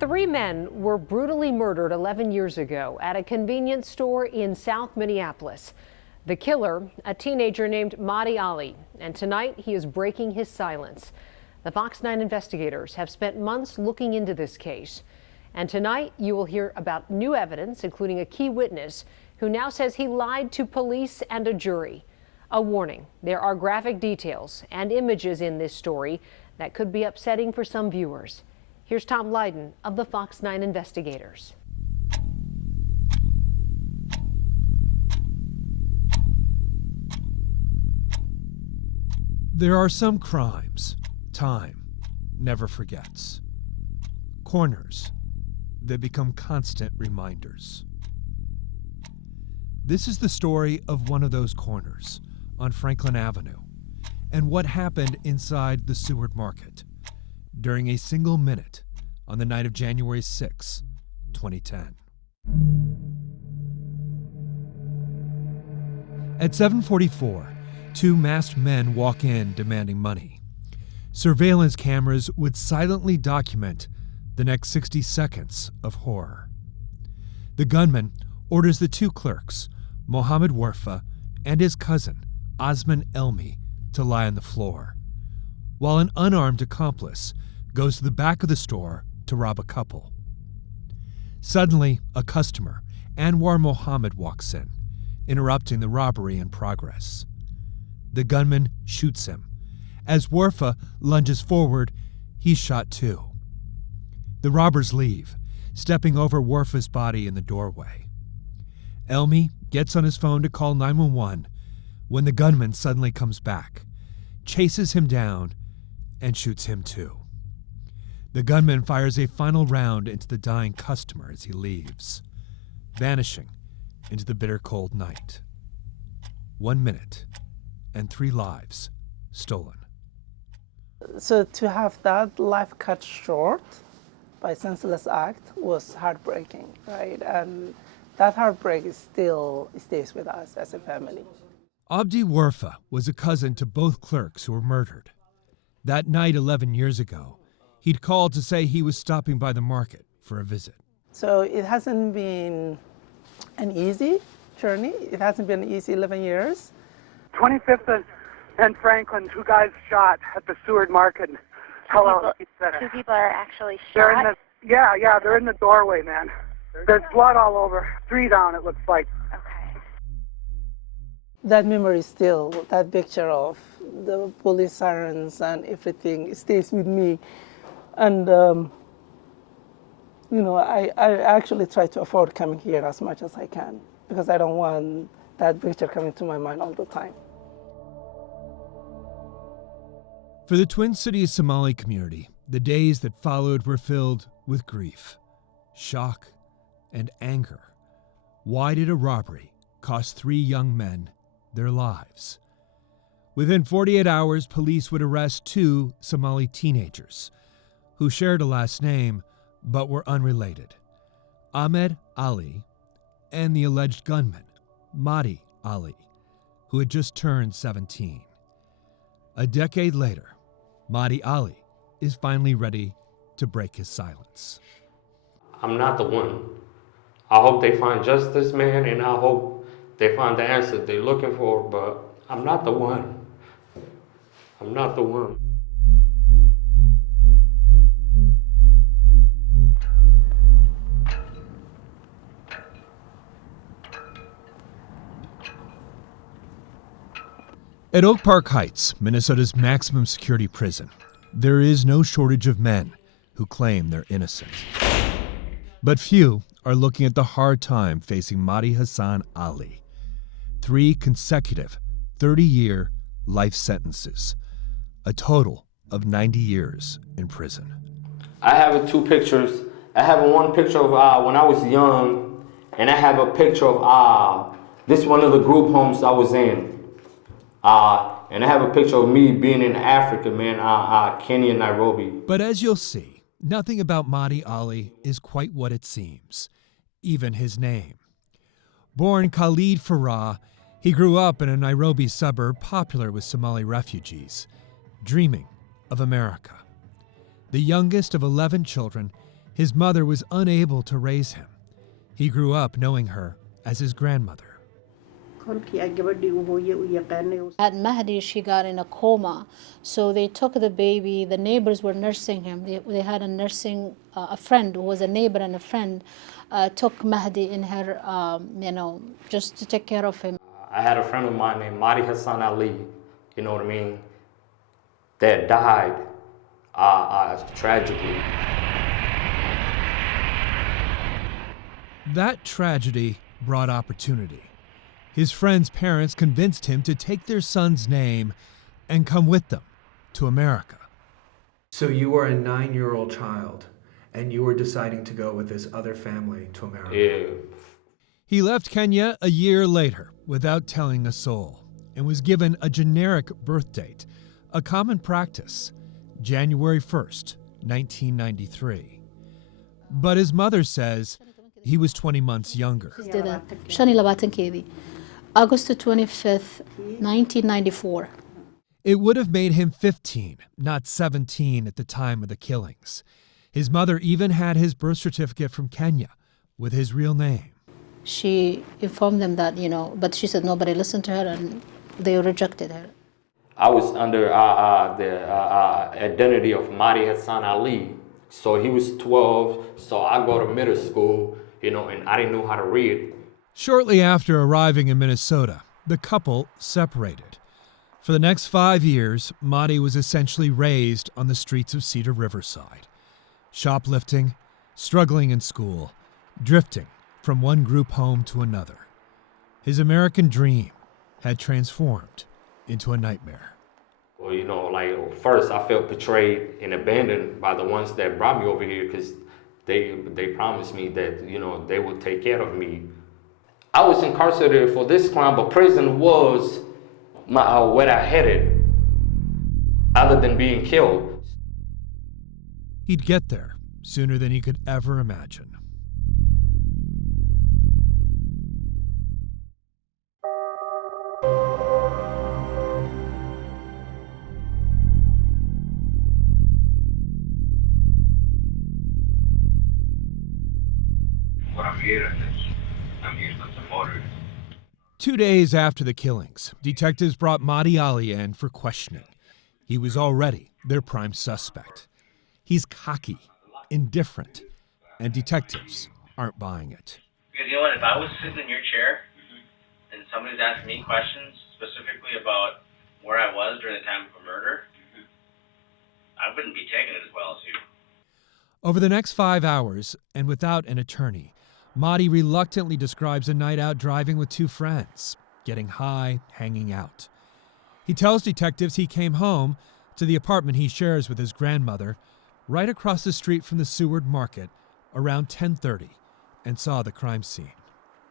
Three men were brutally murdered 11 years ago at a convenience store in South Minneapolis. The killer, a teenager named Mahdi Ali, and tonight he is breaking his silence. The Fox 9 investigators have spent months looking into this case. And tonight you will hear about new evidence, including a key witness who now says he lied to police and a jury. A warning, there are graphic details and images in this story that could be upsetting for some viewers. Here's Tom Lydon of the Fox 9 investigators. There are some crimes time never forgets. Corners that become constant reminders. This is the story of one of those corners on Franklin Avenue and what happened inside the Seward Market during a single minute on the night of January 6, 2010. At 7:44, two masked men walk in demanding money. Surveillance cameras would silently document the next 60 seconds of horror. The gunman orders the two clerks, Mohammed Warfa and his cousin, Osman Elmi, to lie on the floor, while an unarmed accomplice goes to the back of the store to rob a couple. Suddenly, a customer, Anwar Mohammed, walks in, interrupting the robbery in progress. The gunman shoots him. As Warfa lunges forward, he's shot too. The robbers leave, stepping over Warfa's body in the doorway. Elmi gets on his phone to call 911 when the gunman suddenly comes back, chases him down, and shoots him too. The gunman fires a final round into the dying customer as he leaves, vanishing into the bitter cold night. 1 minute and 3 lives stolen. So to have that life cut short by senseless act was heartbreaking, right? And that heartbreak still stays with us as a family. Abdi Warfa was a cousin to both clerks who were murdered. That night 11 years ago, he'd called to say he was stopping by the market for a visit. So it hasn't been an easy journey. It hasn't been easy 11 years. 25th and Franklin, 2 guys shot at the Seward Market. Hello. Two people are actually shot? They're in the doorway, man. There's blood all over. 3 down, it looks like. Okay. That memory still, that picture of the police sirens and everything stays with me. And, I actually try to avoid coming here as much as I can because I don't want that picture coming to my mind all the time. For the Twin Cities Somali community, the days that followed were filled with grief, shock, and anger. Why did a robbery cost 3 young men their lives? Within 48 hours, police would arrest 2 Somali teenagers who shared a last name but were unrelated, Ahmed Ali and the alleged gunman, Mahdi Ali, who had just turned 17. A decade later, Mahdi Ali is finally ready to break his silence. I'm not the one. I hope they find justice, man, and I hope they find the answer they're looking for, but I'm not the one. I'm not the one. At Oak Park Heights, Minnesota's maximum security prison, there is no shortage of men who claim they're innocent. But few are looking at the hard time facing Mahdi Hassan Ali. 3 consecutive 30-year life sentences, a total of 90 years in prison. I have 2 pictures. I have one picture of when I was young, and I have a picture of this one of the group homes I was in. And I have a picture of me being in Africa, man, Kenya, Nairobi. But as you'll see, nothing about Mahdi Ali is quite what it seems, even his name. Born Khalid Farah, he grew up in a Nairobi suburb popular with Somali refugees, dreaming of America. The youngest of 11 children, his mother was unable to raise him. He grew up knowing her as his grandmother. At Mahdi, she got in a coma, so they took the baby. The neighbors were nursing him. They had a friend who was a neighbor, and a friend took Mahdi in her, just to take care of him. I had a friend of mine named Mahdi Ali, you know what I mean, that died tragically. That tragedy brought opportunity. His friend's parents convinced him to take their son's name and come with them to America. So you were a 9-year-old child, and you were deciding to go with this other family to America. Yeah. He left Kenya a year later without telling a soul and was given a generic birth date, a common practice, January 1st, 1993. But his mother says he was 20 months younger. August 25th, 1994. It would have made him 15, not 17 at the time of the killings. His mother even had his birth certificate from Kenya with his real name. She informed them that, but she said nobody listened to her and they rejected her. I was under the identity of Mahdi Ali. So he was 12, so I go to middle school, and I didn't know how to read. Shortly after arriving in Minnesota, the couple separated. For the next 5 years, Mahdi was essentially raised on the streets of Cedar Riverside, shoplifting, struggling in school, drifting from one group home to another. His American dream had transformed into a nightmare. Well, first I felt betrayed and abandoned by the ones that brought me over here because they promised me that, they would take care of me. I was incarcerated for this crime, but prison was where I headed, other than being killed. He'd get there sooner than he could ever imagine. What I'm here because I'm motor. 2 days after the killings, detectives brought Mahdi Ali in for questioning. He was already their prime suspect. He's cocky, indifferent, and detectives aren't buying it. Because you know what, if I was sitting in your chair and somebody's asking me questions specifically about where I was during the time of a murder, I wouldn't be taking it as well as you. Over the next 5 hours, and without an attorney, Mahdi reluctantly describes a night out driving with 2 friends, getting high, hanging out. He tells detectives he came home to the apartment he shares with his grandmother right across the street from the Seward Market around 10:30 and saw the crime scene.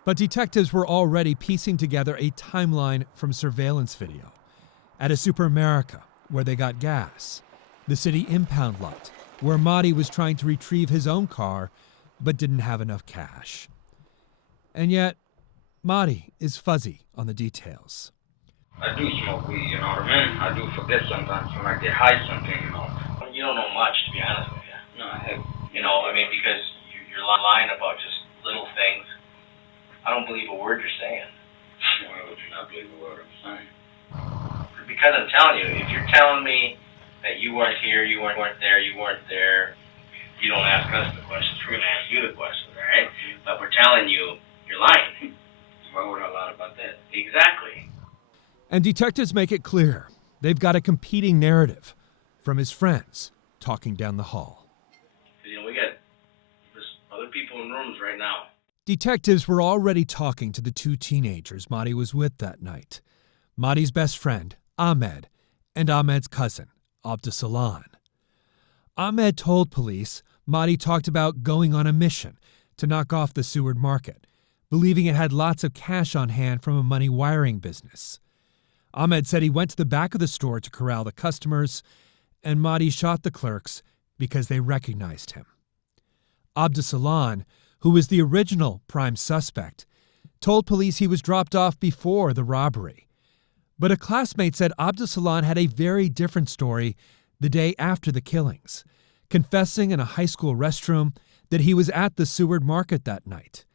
But detectives were already piecing together a timeline from surveillance video at a Super America where they got gas, the city impound lot where Mahdi was trying to retrieve his own car but didn't have enough cash. And yet, Mahdi is fuzzy on the details. I do smoke weed, you know what I mean? I do forget sometimes when I get high something, You don't know much, to be honest with you. No, I have. Because you're lying about just little things. I don't believe a word you're saying. Why would you not believe a word I'm saying? Because I'm telling you, if you're telling me that you weren't here, you weren't there, you don't ask us the questions. We're going to ask you the questions, all right? But we're telling you, you're lying. Why would I lie about that? Exactly. And detectives make it clear they've got a competing narrative from his friends talking down the hall. We got other people in rooms right now. Detectives were already talking to the 2 teenagers Mahdi was with that night. Mahdi's best friend, Ahmed, and Ahmed's cousin, Abdusalan. Ahmed told police Mahdi talked about going on a mission to knock off the Seward Market, believing it had lots of cash on hand from a money wiring business. Ahmed said he went to the back of the store to corral the customers, and Mahdi shot the clerks because they recognized him. Abdusalan, who was the original prime suspect, told police he was dropped off before the robbery. But a classmate said Abdusalan had a very different story the day after the killings, confessing in a high school restroom that he was at the Seward Market that night,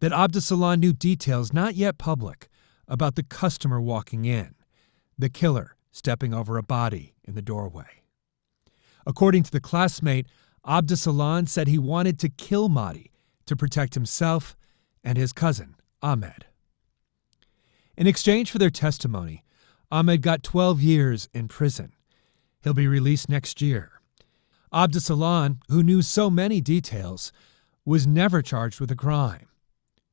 that Abdessalon knew details not yet public about the customer walking in, the killer stepping over a body in the doorway. According to the classmate, Abdessalon said he wanted to kill Mahdi to protect himself and his cousin, Ahmed. In exchange for their testimony, Ahmed got 12 years in prison. He'll be released next year. Abdessalon, who knew so many details, was never charged with a crime.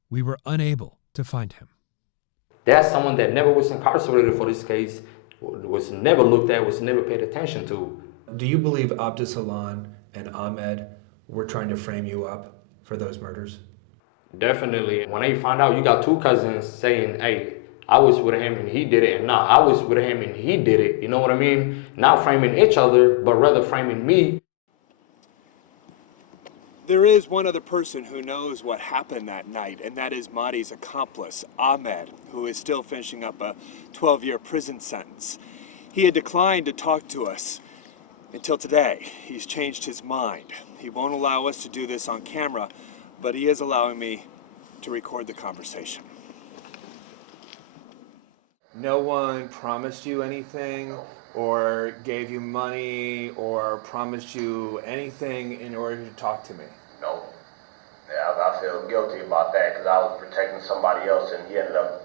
We were unable to find him. That's someone that never was incarcerated for this case, was never looked at, was never paid attention to. Do you believe Abdessalon and Ahmed were trying to frame you up for those murders? Definitely. When they find out you got two cousins saying, hey, I was with him and he did it, and now I was with him and he did it, you know what I mean? Not framing each other, but rather framing me. There is one other person who knows what happened that night, and that is Mahdi's accomplice, Ahmed, who is still finishing up a 12-year prison sentence. He had declined to talk to us until today. He's changed his mind. He won't allow us to do this on camera, but he is allowing me to record the conversation. No one promised you anything or gave you money or promised you anything in order to talk to me? No. Yeah, I feel guilty about that because I was protecting somebody else and he ended up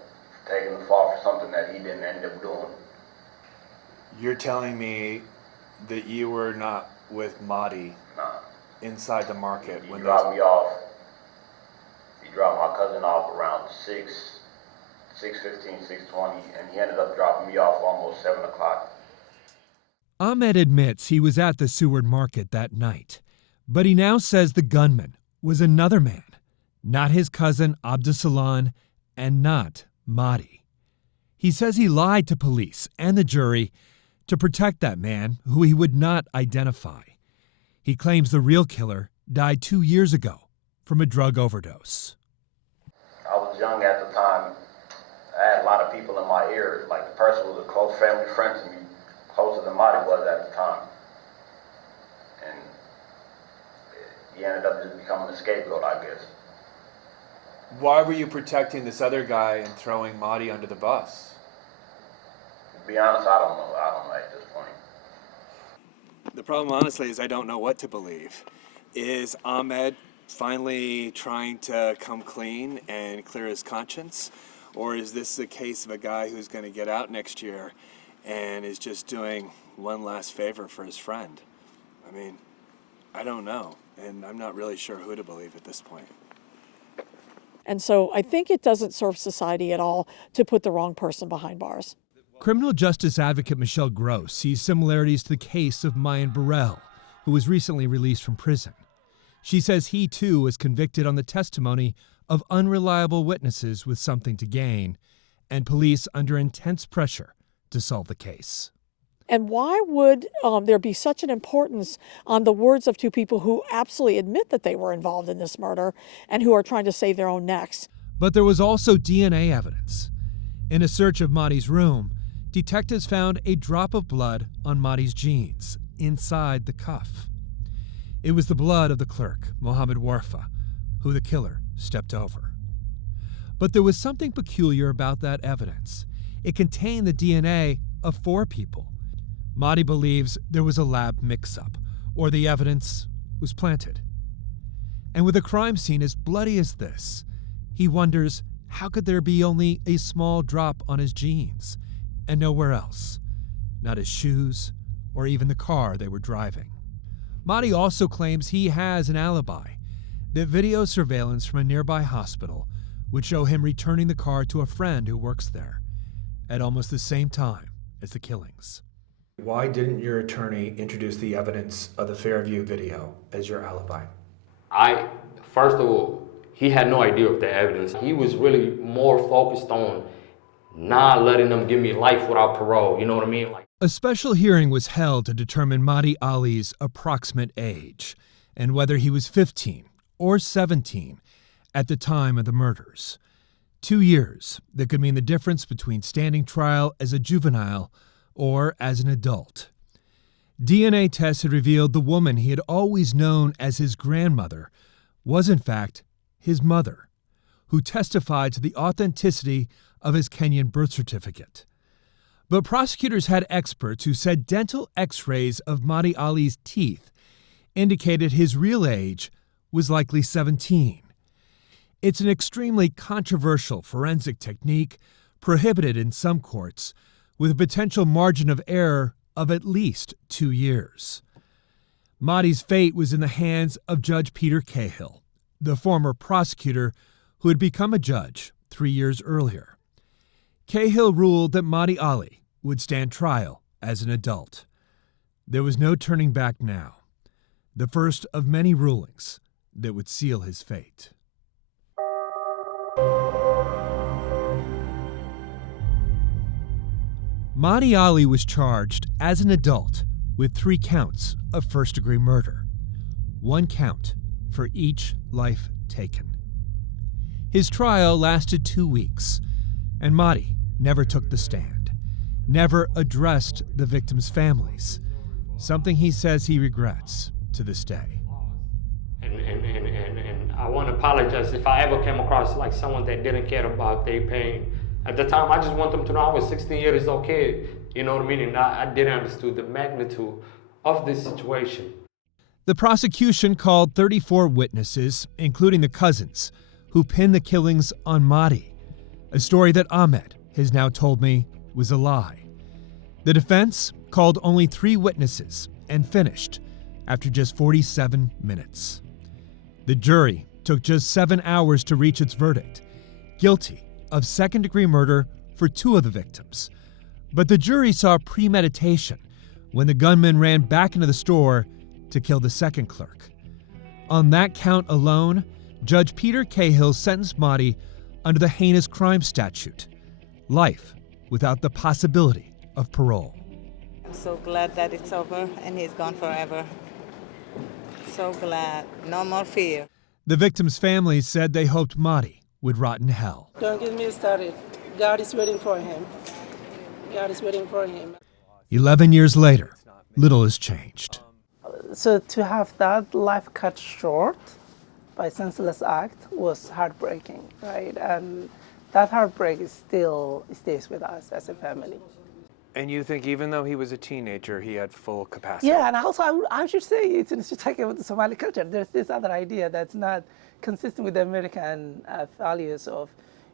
taking the fall for something that he didn't end up doing. You're telling me that you were not with Mahdi inside the market He when dropped me off. He dropped my cousin off around 6:15, 6:20, and he ended up dropping me off almost 7 o'clock. Ahmed admits he was at the Seward Market that night, but he now says the gunman was another man, not his cousin Abdessalon and not Mahdi. He says he lied to police and the jury to protect that man who he would not identify. He claims the real killer died 2 years ago from a drug overdose. I was young at the time. I had a lot of people in my ear. Like, the person was a close family friend to me, closer than Mahdi was at the time. And he ended up just becoming a scapegoat, I guess. Why were you protecting this other guy and throwing Mahdi under the bus? To be honest, I don't know. I don't know at this point. The problem, honestly, is I don't know what to believe. Is Ahmed finally trying to come clean and clear his conscience? Or is this the case of a guy who's going to get out next year and is just doing one last favor for his friend? I mean, I don't know, and I'm not really sure who to believe at this point. And so I think it doesn't serve society at all to put the wrong person behind bars. Criminal justice advocate Michelle Gross sees similarities to the case of Mayan Burrell, who was recently released from prison. She says he, too, was convicted on the testimony of unreliable witnesses with something to gain, and police under intense pressure to solve the case. And why would there be such an importance on the words of two people who absolutely admit that they were involved in this murder and who are trying to save their own necks? But there was also DNA evidence. In a search of Mahdi's room, detectives found a drop of blood on Mahdi's jeans inside the cuff. It was the blood of the clerk, Mohammed Warfa, who the killer stepped over. But there was something peculiar about that evidence. It contained the DNA of 4 people. Mahdi believes there was a lab mix-up, or the evidence was planted. And with a crime scene as bloody as this, he wonders how could there be only a small drop on his jeans and nowhere else, not his shoes or even the car they were driving. Mahdi also claims he has an alibi, that video surveillance from a nearby hospital would show him returning the car to a friend who works there at almost the same time as the killings. Why didn't your attorney introduce the evidence of the Fairview video as your alibi? First of all, he had no idea of the evidence. He was really more focused on not letting them give me life without parole, you know what I mean? A special hearing was held to determine Mahdi Ali's approximate age and whether he was 15 or 17 at the time of the murders. 2 years that could mean the difference between standing trial as a juvenile or as an adult. DNA tests had revealed the woman he had always known as his grandmother was, in fact, his mother, who testified to the authenticity of his Kenyan birth certificate. But prosecutors had experts who said dental x-rays of Mahdi Ali's teeth indicated his real age was likely 17. It's an extremely controversial forensic technique prohibited in some courts, with a potential margin of error of at least 2 years. Mahdi's fate was in the hands of Judge Peter Cahill, the former prosecutor who had become a judge 3 years earlier. Cahill ruled that Mahdi Ali would stand trial as an adult. There was no turning back now, the first of many rulings that would seal his fate. Mahdi Ali was charged as an adult with 3 counts of first-degree murder, 1 count for each life taken. His trial lasted 2 weeks, and Mahdi never took the stand, never addressed the victims' families, something he says he regrets to this day. And I want to apologize if I ever came across like someone that didn't care about their pain. At the time, I just want them to know I was 16 years old kid, you know what I mean? And I didn't understand the magnitude of this situation. The prosecution called 34 witnesses, including the cousins, who pinned the killings on Mahdi, a story that Ahmed has now told me was a lie. The defense called only 3 witnesses and finished after just 47 minutes. The jury took just 7 hours to reach its verdict, guilty of second-degree murder for 2 of the victims. But the jury saw premeditation when the gunman ran back into the store to kill the second clerk. On that count alone, Judge Peter Cahill sentenced Mahdi under the heinous crime statute, life without the possibility of parole. I'm so glad that it's over and he's gone forever. So glad. No more fear. The victims' families said they hoped Mahdi would rot in hell. Don't get me started. God is waiting for him. God is waiting for him. 11 years later, little has changed. So to have that life cut short by senseless act was heartbreaking, right? And that heartbreak still stays with us as a family. And you think even though he was a teenager, he had full capacity? Yeah, and also I should say, since you're talking about the Somali culture, there's this other idea that's not consistent with the American values of,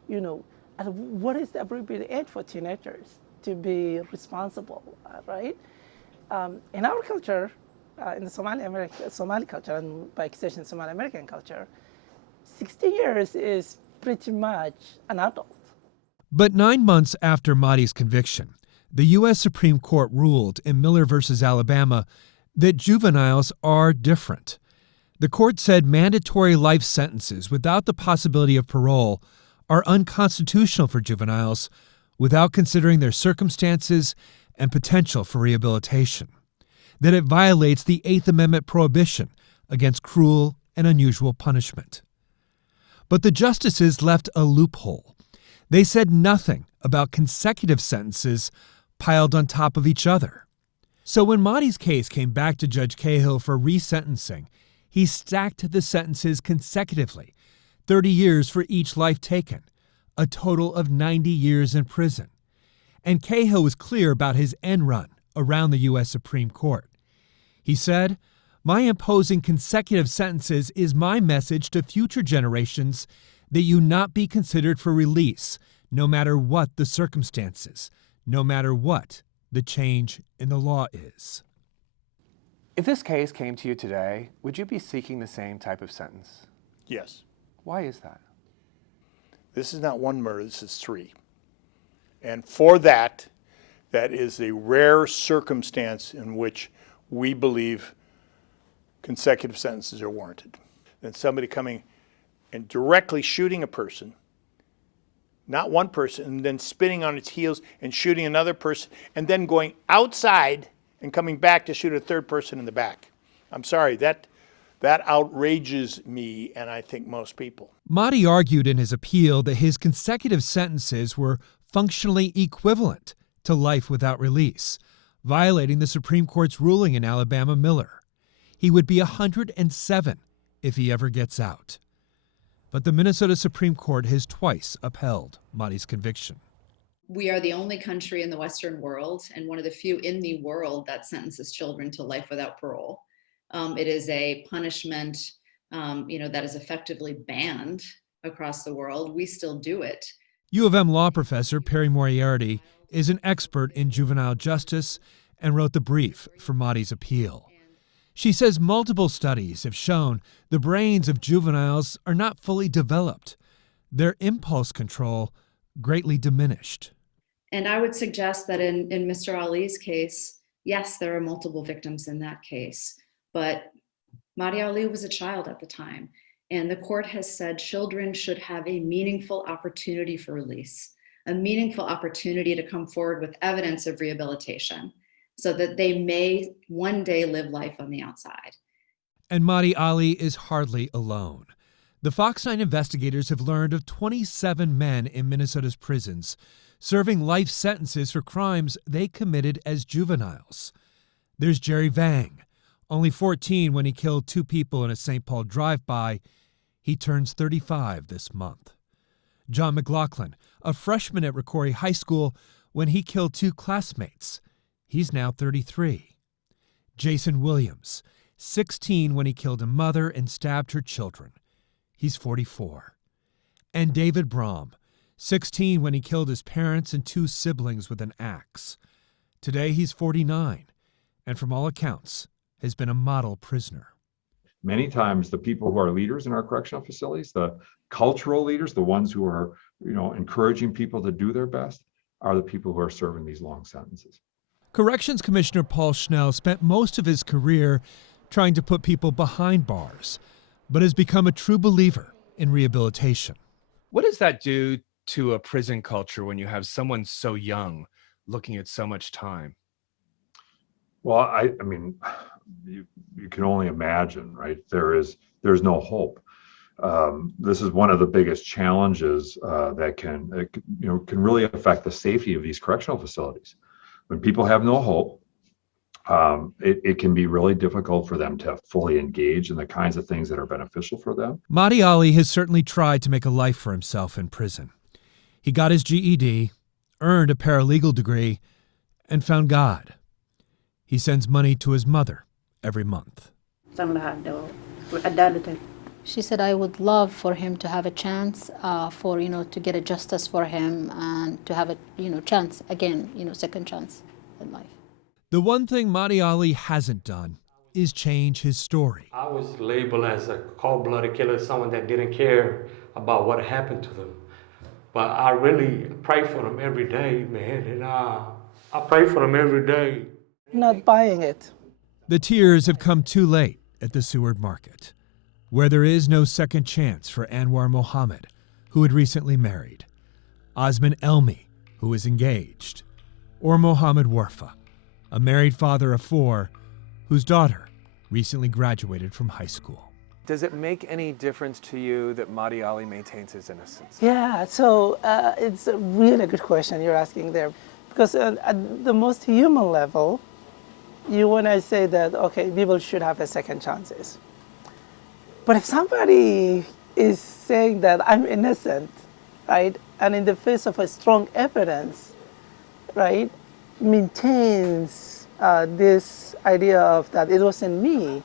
you know, what is the appropriate age for teenagers to be responsible, right? In our culture, in the Somali culture, and by extension Somali American culture, 16 years is pretty much an adult. But 9 months after Mahdi's conviction, the U.S. Supreme Court ruled in Miller v. Alabama that juveniles are different. The court said mandatory life sentences without the possibility of parole are unconstitutional for juveniles without considering their circumstances and potential for rehabilitation, that it violates the Eighth Amendment prohibition against cruel and unusual punishment. But the justices left a loophole. They said nothing about consecutive sentences piled on top of each other. So when Mahdi's case came back to Judge Cahill for resentencing, he stacked the sentences consecutively, 30 years for each life taken, a total of 90 years in prison. And Cahill was clear about his end run around the U.S. Supreme Court. He said, "My imposing consecutive sentences is my message to future generations that you not be considered for release, no matter what the circumstances, no matter what the change in the law is." If this case came to you today, would you be seeking the same type of sentence? Yes. Why is that? This is not 1 murder, this is 3. And for that is a rare circumstance in which we believe consecutive sentences are warranted. Then somebody coming and directly shooting a person, not one person, and then spinning on its heels and shooting another person, and then going outside and coming back to shoot a third person in the back. I'm sorry, that outrages me and I think most people. Mahdi argued in his appeal that his consecutive sentences were functionally equivalent to life without release, violating the Supreme Court's ruling in Alabama Miller. He would be 107 if he ever gets out. But the Minnesota Supreme Court has twice upheld Mahdi's conviction. We are the only country in the Western world and one of the few in the world that sentences children to life without parole. It is a punishment, that is effectively banned across the world. We still do it. U of M law professor Perry Moriarty is an expert in juvenile justice and wrote the brief for Mahdi's appeal. She says multiple studies have shown the brains of juveniles are not fully developed, their impulse control greatly diminished. And I would suggest that in Mr. Ali's case, yes, there are multiple victims in that case, but Mahdi Ali was a child at the time, and the court has said children should have a meaningful opportunity for release, a meaningful opportunity to come forward with evidence of rehabilitation so that they may one day live life on the outside. And Mahdi Ali is hardly alone. The Fox 9 investigators have learned of 27 men in Minnesota's prisons serving life sentences for crimes they committed as juveniles. There's Jerry Vang, only 14 when he killed 2 people in a St. Paul drive-by. He turns 35 this month. John McLaughlin, a freshman at Rocori High School when he killed 2 classmates. He's now 33. Jason Williams, 16 when he killed a mother and stabbed her children. He's 44. And David Brom, 16 when he killed his parents and 2 siblings with an axe. Today he's 49, and from all accounts, has been a model prisoner. Many times the people who are leaders in our correctional facilities, the cultural leaders, the ones who are, encouraging people to do their best, are the people who are serving these long sentences. Corrections Commissioner Paul Schnell spent most of his career trying to put people behind bars, but has become a true believer in rehabilitation. What does that do to a prison culture when you have someone so young looking at so much time? Well, I mean, you can only imagine, right? There's no hope. This is one of the biggest challenges that can really affect the safety of these correctional facilities. When people have no hope, it can be really difficult for them to fully engage in the kinds of things that are beneficial for them. Mahdi Ali has certainly tried to make a life for himself in prison. He got his GED, earned a paralegal degree, and found God. He sends money to his mother every month. She said, I would love for him to have a chance to get a justice for him and to have a, chance again, second chance in life. The one thing Mahdi Ali hasn't done is change his story. I was labeled as a cold-blooded killer, someone that didn't care about what happened to them. But I really pray for them every day, man, and I pray for them every day. Not buying it. The tears have come too late at the Seward Market, where there is no second chance for Anwar Mohammed, who had recently married, Osman Elmi, who is engaged, or Mohammed Warfa, a married father of 4 whose daughter recently graduated from high school. Does it make any difference to you that Mahdi Ali maintains his innocence? Yeah, so it's a really good question you're asking there. Because at the most human level, you want to say that, okay, people should have a second chances. But if somebody is saying that I'm innocent, right, and in the face of a strong evidence, right, maintains this idea of that it wasn't me,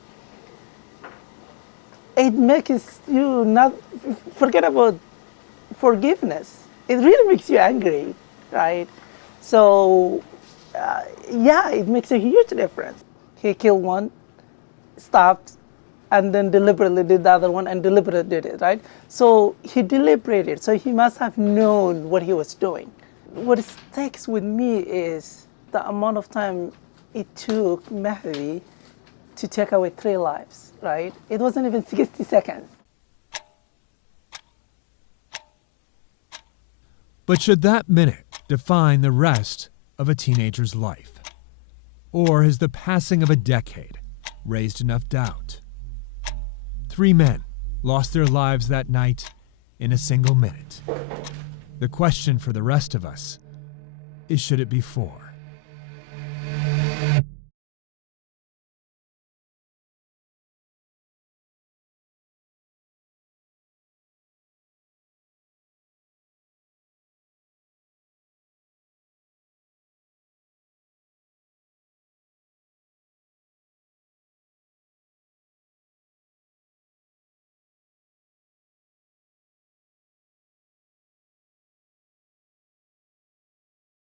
it makes you not forget about forgiveness. It really makes you angry, right? So, it makes a huge difference. He killed one, stopped, and then deliberately did the other one and deliberately did it, right? So he deliberated, so he must have known what he was doing. What sticks with me is the amount of time it took Mahdi to take away 3 lives, right? It wasn't even 60 seconds. But should that minute define the rest of a teenager's life? Or has the passing of a decade raised enough doubt? 3 men lost their lives that night in a single minute. The question for the rest of us is, should it be 4?